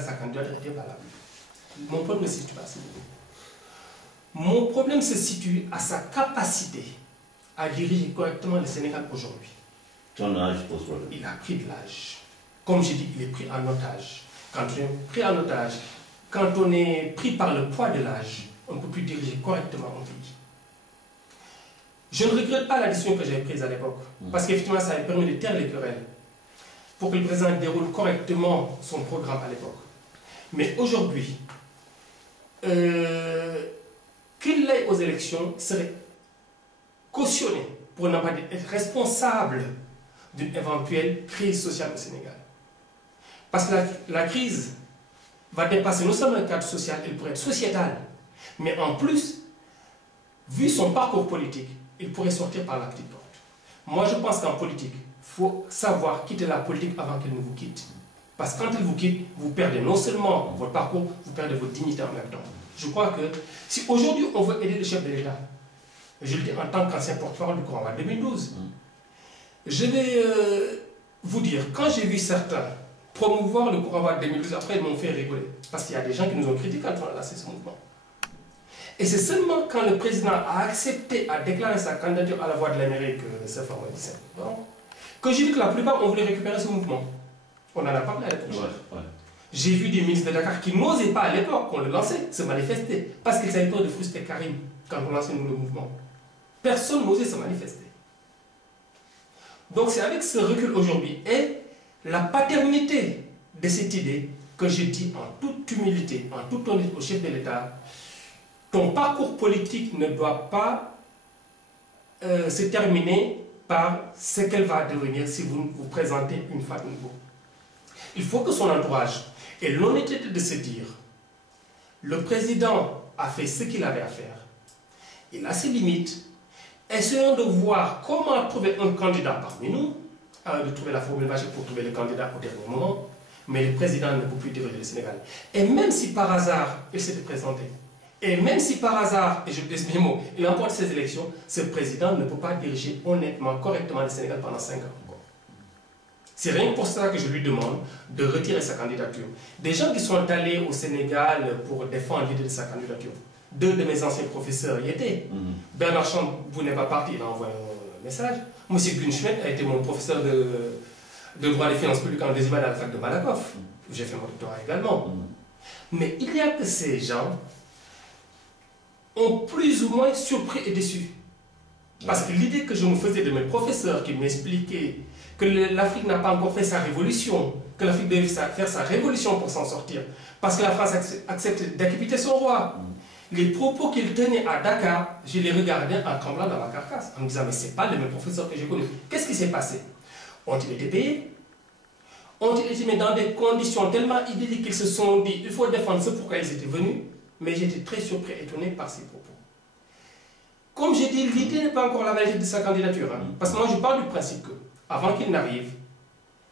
sa candidature était valable. Mon problème ne se situe pas à ce niveau. Mon problème se situe à sa capacité à diriger correctement le Sénégal aujourd'hui. Son âge pose problème. Il a pris de l'âge. Comme j'ai dit, il est pris en otage. Quand on est pris en otage, quand on est pris par le poids de l'âge, on ne peut plus diriger correctement un pays. Je ne regrette pas la décision que j'avais prise à l'époque, parce qu'effectivement, ça avait permis de taire les querelles, pour que le président déroule correctement son programme à l'époque. Mais aujourd'hui, qu'il aille aux élections serait cautionné, pour ne pas dire être responsable d'une éventuelle crise sociale au Sénégal. Parce que la crise va dépasser non seulement le cadre social, elle pourrait être sociétale, mais en plus, vu son parcours politique, il pourrait sortir par la petite porte. Moi, je pense qu'en politique, il faut savoir quitter la politique avant qu'elle ne vous quitte. Parce que quand elle vous quitte, vous perdez non seulement votre parcours, vous perdez votre dignité en même temps. Je crois que si aujourd'hui on veut aider le chef de l'État, je le dis en tant qu'ancien porte-parole du Coran 2012, je vais vous dire, quand j'ai vu certains promouvoir le Coran 2012, après ils m'ont fait rigoler. Parce qu'il y a des gens qui nous ont critiqué quand on a lancé ce mouvement. Et c'est seulement quand le président a accepté à déclarer sa candidature à la voix de l'Amérique, que j'ai vu que la plupart ont voulu récupérer ce mouvement. On en a parlé à l'époque. J'ai vu des ministres de Dakar qui n'osaient pas à l'époque, qu'on le lançait, se manifester, parce qu'ils avaient peur de frustrer Karim quand on lançait nous le mouvement. Personne n'osait se manifester. Donc c'est avec ce recul aujourd'hui et la paternité de cette idée que je dis en toute humilité, en toute honnêteté au chef de l'État, ton parcours politique ne doit pas se terminer par ce qu'elle va devenir si vous vous présentez une fois de nouveau. Il faut que son entourage ait l'honnêteté de se dire, le président a fait ce qu'il avait à faire, il a ses limites, essayons de voir comment trouver un candidat parmi nous, de trouver la formule magique pour trouver le candidat au dernier moment, mais le président ne peut plus diriger le Sénégal. Et même si par hasard il s'était présenté, et même si par hasard, et je pèse mes mots, il emporte ces élections, ce président ne peut pas diriger honnêtement, correctement le Sénégal pendant 5 ans encore. C'est rien que pour ça que je lui demande de retirer sa candidature. Des gens qui sont allés au Sénégal pour défendre l'idée de sa candidature, 2 de mes anciens professeurs y étaient. Bernard Champ, vous n'êtes pas parti, il a envoyé un message. M. Gunschmidt a été mon professeur de droit des finances publiques en deuxième année à la fac de Malakoff. J'ai fait mon doctorat également. Mais il y a que ces gens ont plus ou moins surpris et déçu. Parce que l'idée que je me faisais de mes professeurs qui m'expliquaient que l'Afrique n'a pas encore fait sa révolution, que l'Afrique devait faire sa révolution pour s'en sortir, parce que la France accepte d'acquitter son roi. Les propos qu'il tenait à Dakar, je les regardais en tremblant dans ma carcasse, en me disant, mais ce n'est pas le même professeur que j'ai connu. Qu'est-ce qui s'est passé? Ont-ils été payés? Ont-ils été mis dans des conditions tellement idylliques qu'ils se sont dit, il faut défendre ce pourquoi ils étaient venus? Mais j'étais très surpris et étonné par ces propos. Comme j'ai dit, l'idée n'est pas encore la validité de sa candidature. Parce que moi, je parle du principe que, avant qu'il n'arrive,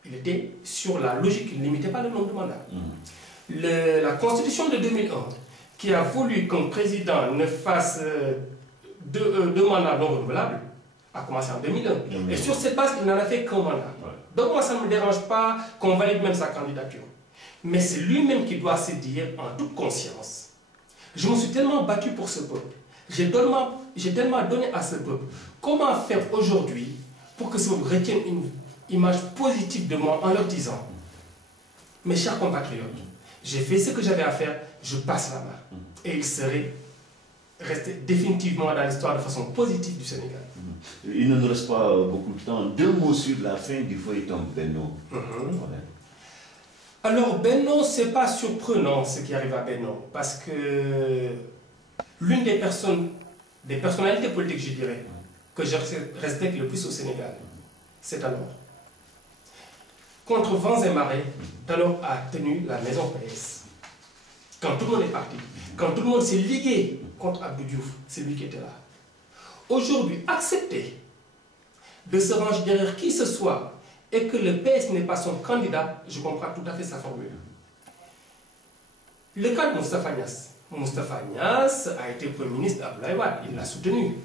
il était sur la logique, il ne limitait pas le nombre de mandats. La Constitution de 2001, qui a voulu qu'un président ne fasse deux mandats non renouvelables, a commencé en 2001. Et sur cette base, il n'en a fait qu'un mandat. Donc moi, ça ne me dérange pas qu'on valide même sa candidature. Mais c'est lui-même qui doit se dire, en toute conscience, je me suis tellement battu pour ce peuple. J'ai tellement donné à ce peuple. Comment faire aujourd'hui pour que ce peuple retienne une image positive de moi en leur disant, mes chers compatriotes, j'ai fait ce que j'avais à faire, je passe la main. Et il serait resté définitivement dans l'histoire de façon positive du Sénégal. Il ne nous reste pas beaucoup de temps. 2 mots sur la fin du feuilleton Benno. Alors, Benno, ce n'est pas surprenant ce qui arrive à Benno, parce que l'une des personnalités politiques, je dirais, que je respecte le plus au Sénégal, c'est Tanor. Contre vents et marées, Tanor a tenu la maison PS. Quand tout le monde est parti, quand tout le monde s'est ligué contre Abdou Diouf, c'est lui qui était là. Aujourd'hui, accepter de se ranger derrière qui ce soit et que le PS n'est pas son candidat, je comprends tout à fait sa formule. Le cas de Moustapha Niasse. Moustapha Niasse a été Premier ministre d'Abdoulaye Wade, il l'a soutenu.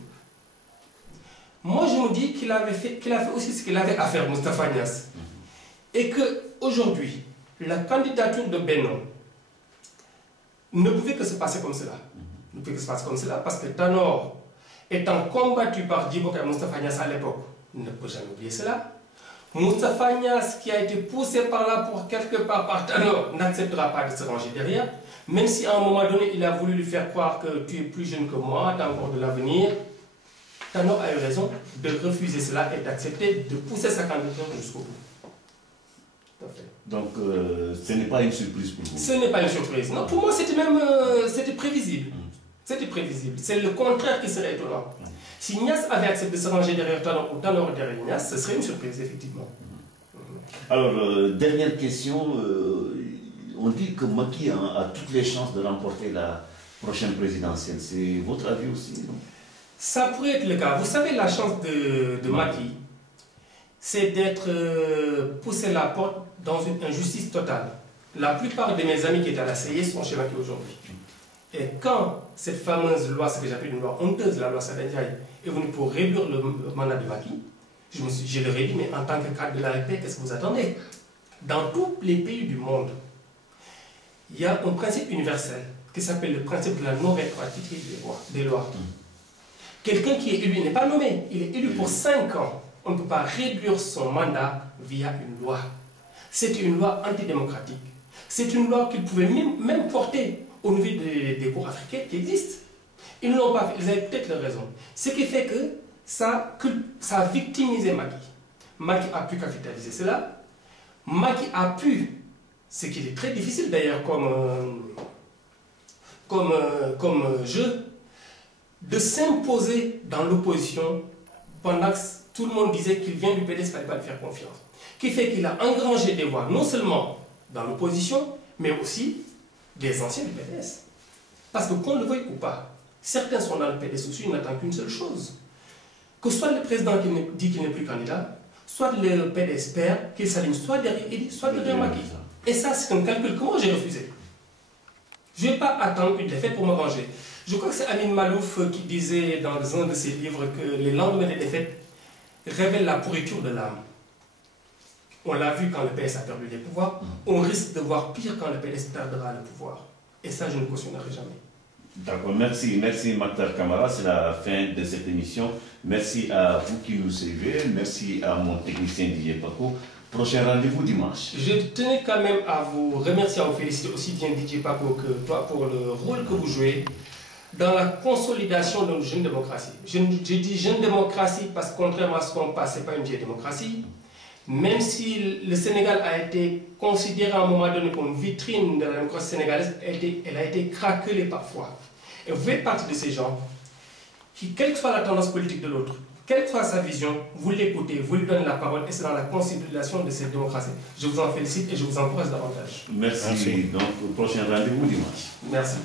Moi, je me dis qu'il a fait aussi ce qu'il avait à faire, Moustapha Niasse. Et qu'aujourd'hui, la candidature de Benno ne pouvait que se passer comme cela. Ne pouvait que se passer comme cela parce que Tanor, étant combattu par Djibo et Moustapha Niasse à l'époque, ne peut jamais oublier cela. Moustapha Niasse, qui a été poussé par là pour quelque part par Tanor, n'acceptera pas de se ranger derrière, même si à un moment donné, il a voulu lui faire croire que tu es plus jeune que moi, tu as encore de l'avenir. Tanor a eu raison de refuser cela et d'accepter de pousser sa candidature jusqu'au bout. Tout à fait. Donc, ce n'est pas une surprise pour vous? Ce n'est pas une surprise. Non, pour moi, c'était même c'était prévisible. C'était prévisible. C'est le contraire qui serait étonnant. Si Niasse avait accepté de se ranger derrière Tanor ou Tanor derrière Niasse, ce serait une surprise, effectivement. Alors, dernière question. On dit que Macky a toutes les chances de remporter la prochaine présidentielle. C'est votre avis aussi, non? Ça pourrait être le cas. Vous savez, la chance de Macky, c'est d'être poussé la porte dans une injustice totale. La plupart de mes amis qui étaient à la CIE sont chez Macky aujourd'hui. Et quand cette fameuse loi, ce que j'appelle une loi honteuse, la loi Sabendiaï, est venue pour réduire le mandat de Macky, je leur ai dit, mais en tant que cadre de la RP, qu'est-ce que vous attendez? Dans tous les pays du monde, il y a un principe universel qui s'appelle le principe de la non-rétroactivité des lois. Quelqu'un qui est élu n'est pas nommé, il est élu pour 5 ans. On ne peut pas réduire son mandat via une loi. C'est une loi antidémocratique. C'est une loi qu'ils pouvaient même porter au niveau des cours africains qui existent. Ils ne l'ont pas fait, ils avaient peut-être leur raison. Ce qui fait que ça a victimisé Macky. Macky a pu capitaliser cela. Macky a pu, ce qui est très difficile d'ailleurs comme jeu, de s'imposer dans l'opposition pendant que tout le monde disait qu'il vient du PDS, il ne fallait pas lui faire confiance. Qui fait qu'il a engrangé des voix, non seulement dans l'opposition, mais aussi des anciens du PDS. Parce que qu'on le veuille ou pas, certains sont dans le PDS aussi, ils n'attendent qu'une seule chose. Que soit le président qui dit qu'il n'est plus candidat, soit le PDS perd, qu'il s'aligne soit derrière Edi, soit derrière Macky. Et ça, c'est un calcul que moi j'ai refusé. Je ne vais pas attendre une défaite pour me ranger. Je crois que c'est Amin Malouf qui disait dans un de ses livres que les lendemains des défaites révèlent la pourriture de l'âme. On l'a vu quand le PS a perdu les pouvoirs, on risque de voir pire quand le PS perdra le pouvoir. Et ça, je ne cautionnerai jamais. D'accord, merci Maktar Camara, c'est la fin de cette émission. Merci à vous qui nous suivez, merci à mon technicien Didier Paco. Prochain rendez-vous dimanche. Je tenais quand même à vous remercier, à vous féliciter aussi bien Didier Paco que toi pour le rôle que vous jouez dans la consolidation de notre jeune démocratie. Je dis jeune démocratie parce que contrairement à ce qu'on passe, ce n'est pas une vieille démocratie. Même si le Sénégal a été considéré à un moment donné comme vitrine de la démocratie sénégalaise, elle a été craquelée parfois. Et vous faites partie de ces gens qui, quelle que soit la tendance politique de l'autre, quelle que soit sa vision, vous l'écoutez, vous lui donnez la parole et c'est dans la consolidation de cette démocratie. Je vous en félicite et je vous encourage davantage. Merci. Donc, au prochain rendez-vous dimanche. Merci.